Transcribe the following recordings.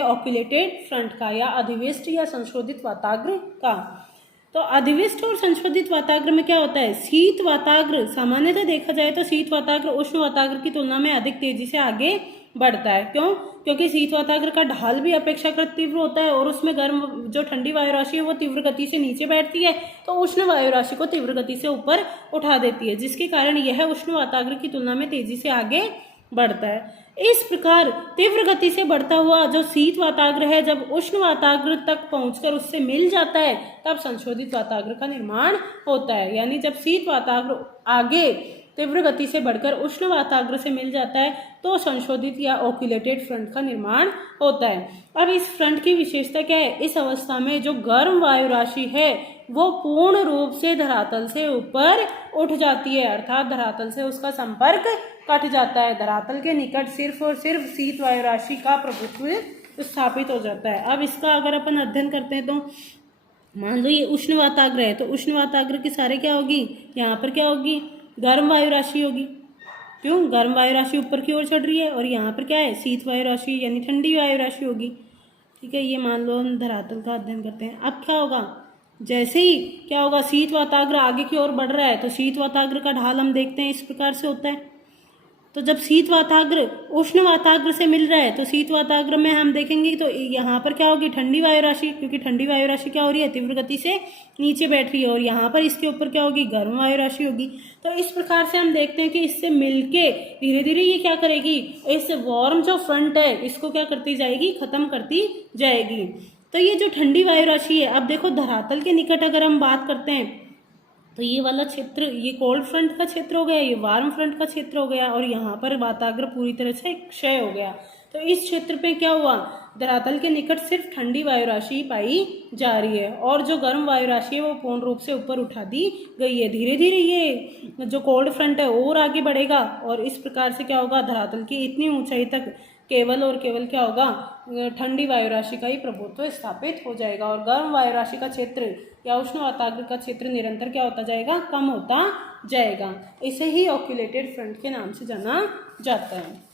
ऑक्यूलेटेड front का या अधिविष्ट या संशोधित वाताग्र का। तो अधिविष्ट और संशोधित वाताग्र में क्या होता है, शीत वाताग्र सामान्यतः देखा जाए तो शीत वाताग्र उष्ण वाताग्र की तुलना में अधिक तेजी से आगे बढ़ता है। क्यों? क्योंकि शीत वाताग्र का ढाल भी अपेक्षाकृत तीव्र होता है और उसमें गर्म जो ठंडी वायु राशि है वो तीव्र गति से नीचे बैठती है, तो उष्ण वायु राशि को तीव्र गति से ऊपर उठा देती है, जिसके कारण यह उष्ण वाताग्र की तुलना में तेजी से आगे बढ़ता है। इस प्रकार तीव्र गति से बढ़ता हुआ जो शीत वाताग्र है जब उष्ण वाताग्र तक पहुंचकर उससे मिल जाता है तब संशोधित वाताग्र का निर्माण होता है। यानी जब शीत वाताग्र आगे तीव्र गति से बढ़कर उष्ण वाताग्र से मिल जाता है तो संशोधित या ऑक्यूलेटेड फ्रंट का निर्माण होता है। अब इस फ्रंट की विशेषता क्या है, इस अवस्था में जो गर्म वायु राशि है वो पूर्ण रूप से धरातल से ऊपर उठ जाती है, अर्थात धरातल से उसका संपर्क कट जाता है। धरातल के निकट सिर्फ और सिर्फ शीत वायु राशि का प्रभुत्व स्थापित हो जाता है। अब इसका अगर अपन अध्ययन करते हैं तो मान लो ये उष्ण वाताग्र है, तो उष्ण वाताग्र की सारे क्या होगी, यहाँ पर क्या होगी, गर्म वायु राशि होगी। क्यों? गर्म वायु राशि ऊपर की ओर चढ़ रही है और यहाँ पर क्या है, शीत वायु राशि यानी ठंडी वायु राशि होगी। ठीक है, ये मान लो हम धरातल का अध्ययन करते हैं। अब क्या होगा, जैसे ही क्या होगा, शीत वाताग्र आगे की ओर बढ़ रहा है तो शीत वाताग्र का ढाल हम देखते हैं इस प्रकार से होता है। तो जब शीत वाताग्र उष्ण वाताग्र से मिल रहा है तो शीत वाताग्र में हम देखेंगे तो यहाँ पर क्या होगी, ठंडी वायु राशि, क्योंकि ठंडी वायु राशि क्या हो रही है, तीव्र गति से नीचे बैठ रही है, और यहाँ पर इसके ऊपर क्या होगी, गर्म वायु राशि होगी। तो इस प्रकार से हम देखते हैं कि इससे मिलके धीरे धीरे ये क्या करेगी, इस वार्म जो फ्रंट है इसको क्या करती जाएगी, खत्म करती जाएगी। तो ये जो ठंडी वायु राशि है, अब देखो धरातल के निकट अगर हम बात करते हैं तो ये वाला क्षेत्र ये कोल्ड फ्रंट का क्षेत्र हो गया, ये वार्म फ्रंट का क्षेत्र हो गया, और यहाँ पर वाताग्र पूरी तरह से क्षय हो गया। तो इस क्षेत्र पे क्या हुआ, धरातल के निकट सिर्फ ठंडी वायु राशि पाई जा रही है और जो गर्म वायु राशि है वो पूर्ण रूप से ऊपर उठा दी गई है। धीरे धीरे ये जो कोल्ड फ्रंट है और आगे बढ़ेगा और इस प्रकार से क्या होगा, धरातल की इतनी ऊंचाई तक केवल और केवल क्या होगा, ठंडी वायु राशि का ही प्रभुत्व स्थापित हो जाएगा और गर्म वायु राशि का क्षेत्र या उष्ण वाताग्र का क्षेत्र निरंतर क्या होता जाएगा, कम होता जाएगा। इसे ही ऑक्यूलेटेड फ्रंट के नाम से जाना जाता है।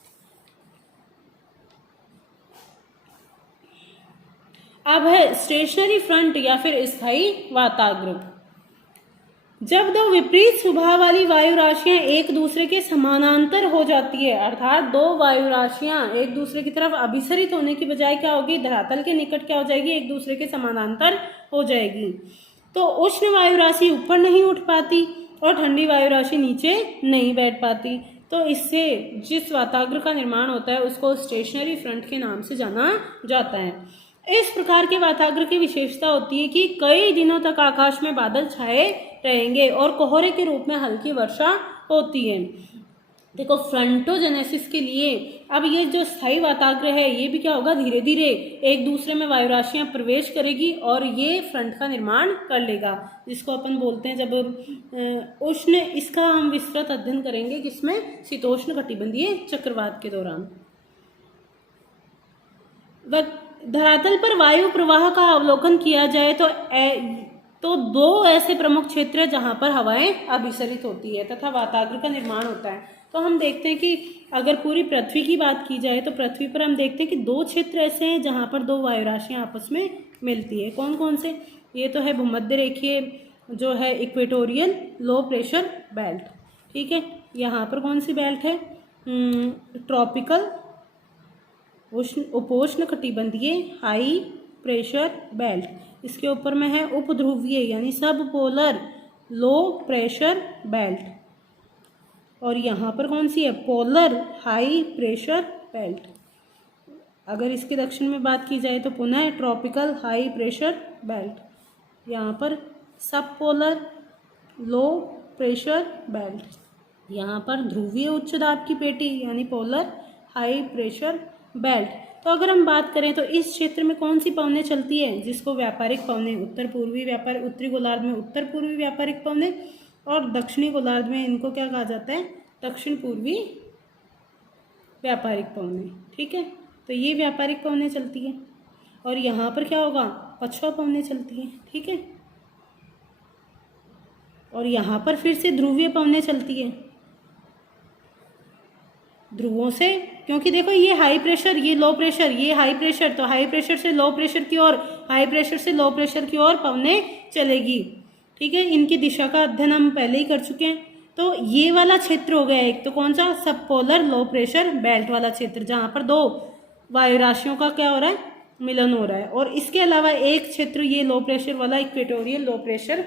अब है स्टेशनरी फ्रंट या फिर स्थायी वाताग्र। जब दो विपरीत स्वभाव वाली वायु राशियां एक दूसरे के समानांतर हो जाती है, अर्थात दो वायु राशियां एक दूसरे की तरफ अभिसरित होने की बजाय क्या होगी, धरातल के निकट क्या हो जाएगी, एक दूसरे के समानांतर हो जाएगी, तो उष्ण वायु राशि ऊपर नहीं उठ पाती और ठंडी वायु राशि नीचे नहीं बैठ पाती। तो इससे जिस वाताग्र का निर्माण होता है उसको स्टेशनरी फ्रंट के नाम से जाना जाता है। इस प्रकार के वाताग्र की विशेषता होती है कि कई दिनों तक आकाश में बादल छाए रहेंगे और कोहरे के रूप में हल्की वर्षा होती है। देखो फ्रंटोजेनेसिस के लिए अब ये जो स्थायी वाताग्र है ये भी क्या होगा, धीरे धीरे एक दूसरे में वायु राशियां प्रवेश करेगी और ये फ्रंट का निर्माण कर लेगा, जिसको अपन बोलते हैं जब उष्ण, इसका हम विस्तृत अध्ययन करेंगे किसमें, शीतोष्ण कटिबंधीय चक्रवात के दौरान। धरातल पर वायु प्रवाह का अवलोकन किया जाए तो दो ऐसे प्रमुख क्षेत्र हैं जहां पर हवाएं अभिसरित होती है तथा वाताग्र का निर्माण होता है। तो हम देखते हैं कि अगर पूरी पृथ्वी की बात की जाए तो पृथ्वी पर हम देखते हैं कि दो क्षेत्र ऐसे हैं जहां पर दो वायु राशियां आपस में मिलती है। कौन कौन से, ये तो है भूमध्य रेखीय जो है इक्वेटोरियल लो प्रेशर बेल्ट, ठीक है। यहाँ पर कौन सी बेल्ट है, ट्रॉपिकल उपोष्ण कटिबंधीय हाई प्रेशर बेल्ट, इसके ऊपर में है उपध्रुवीय यानी सब पोलर लो प्रेशर बेल्ट, और यहाँ पर कौन सी है, पोलर हाई प्रेशर बेल्ट। अगर इसके दक्षिण में बात की जाए तो पुनः ट्रॉपिकल हाई प्रेशर बेल्ट, यहाँ पर सब पोलर लो प्रेशर बेल्ट, यहाँ पर ध्रुवीय उच्च दाब की पेटी यानी पोलर हाई प्रेशर बेल्ट। तो अगर हम बात करें तो इस क्षेत्र में कौन सी पवनें चलती है, जिसको व्यापारिक पवनें, उत्तरी गोलार्ध में उत्तर पूर्वी व्यापारिक पवनें और दक्षिणी गोलार्ध में इनको क्या कहा जाता है, दक्षिण पूर्वी व्यापारिक पवनें, ठीक है। तो ये व्यापारिक पवनें चलती है और यहाँ पर क्या होगा, पछुआ पवनें चलती हैं, ठीक है। और यहाँ पर फिर से ध्रुवीय पवनें चलती है। ध्रुवों से, क्योंकि देखो ये हाई प्रेशर, ये लो प्रेशर, ये हाई प्रेशर, तो हाई प्रेशर से लो प्रेशर की ओर, हाई प्रेशर से लो प्रेशर की ओर पवने चलेगी। ठीक है, इनकी दिशा का अध्ययन हम पहले ही कर चुके हैं। तो ये वाला क्षेत्र हो गया एक, तो कौन सा, सब पोलर लो प्रेशर बेल्ट वाला क्षेत्र, जहाँ पर दो वायु राशियों का क्या हो रहा है, मिलन हो रहा है। और इसके अलावा एक क्षेत्र ये लो प्रेशर वाला इक्वेटोरियल लो प्रेशर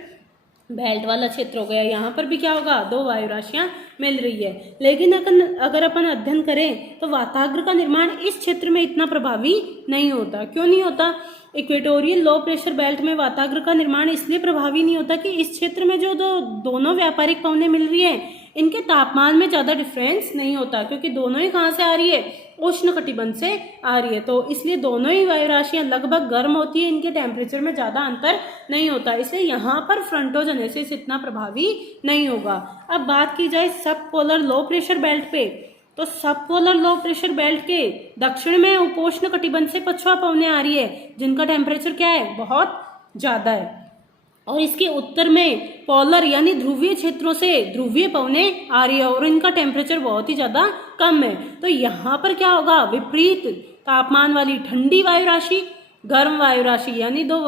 बेल्ट वाला क्षेत्र हो गया, यहाँ पर भी क्या होगा, दो वायु राशियाँ मिल रही है। लेकिन अगर अपन अध्ययन करें तो वाताग्र का निर्माण इस क्षेत्र में इतना प्रभावी नहीं होता। क्यों नहीं होता? इक्वेटोरियल लो प्रेशर बेल्ट में वाताग्र का निर्माण इसलिए प्रभावी नहीं होता कि इस क्षेत्र में जो दोनों व्यापारिक पवनें मिल रही है, इनके तापमान में ज़्यादा डिफरेंस नहीं होता, क्योंकि दोनों ही कहाँ से आ रही है, उष्ण कटिबंध से आ रही है। तो इसलिए दोनों ही वायु राशियाँ लगभग गर्म होती है, इनके टेम्परेचर में ज़्यादा अंतर नहीं होता, इसलिए यहाँ पर फ्रंटोजेनेसिस इतना प्रभावी नहीं होगा। अब बात की जाए सब पोलर लो प्रेशर बेल्ट पे, तो सब पोलर लो प्रेशर बेल्ट के दक्षिण में उपोष्ण कटिबंध से पछुआ पवनें आ रही है, जिनका टेम्परेचर क्या है, बहुत ज़्यादा है। और इसके उत्तर में पोलर यानी ध्रुवीय क्षेत्रों से ध्रुवीय पवनें आ रही है और इनका टेम्परेचर बहुत ही ज़्यादा कम है। तो यहाँ पर क्या होगा, विपरीत तापमान वाली ठंडी वायु राशि, गर्म वायु राशि, यानी दो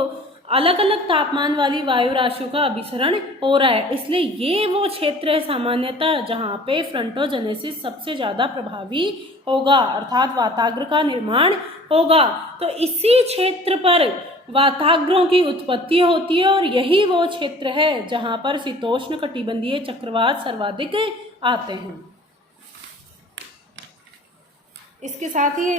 अलग अलग तापमान वाली वायु राशियों का अभिसरण हो रहा है। इसलिए ये वो क्षेत्र है सामान्यतः जहाँ पे फ्रंटोजेनेसिस सबसे ज़्यादा प्रभावी होगा, अर्थात वाताग्र का निर्माण होगा। तो इसी क्षेत्र पर वाताग्रों की उत्पत्ति होती है और यही वो क्षेत्र है जहाँ पर शीतोष्ण कटिबंधीय चक्रवात सर्वाधिक आते हैं। इसके साथ ही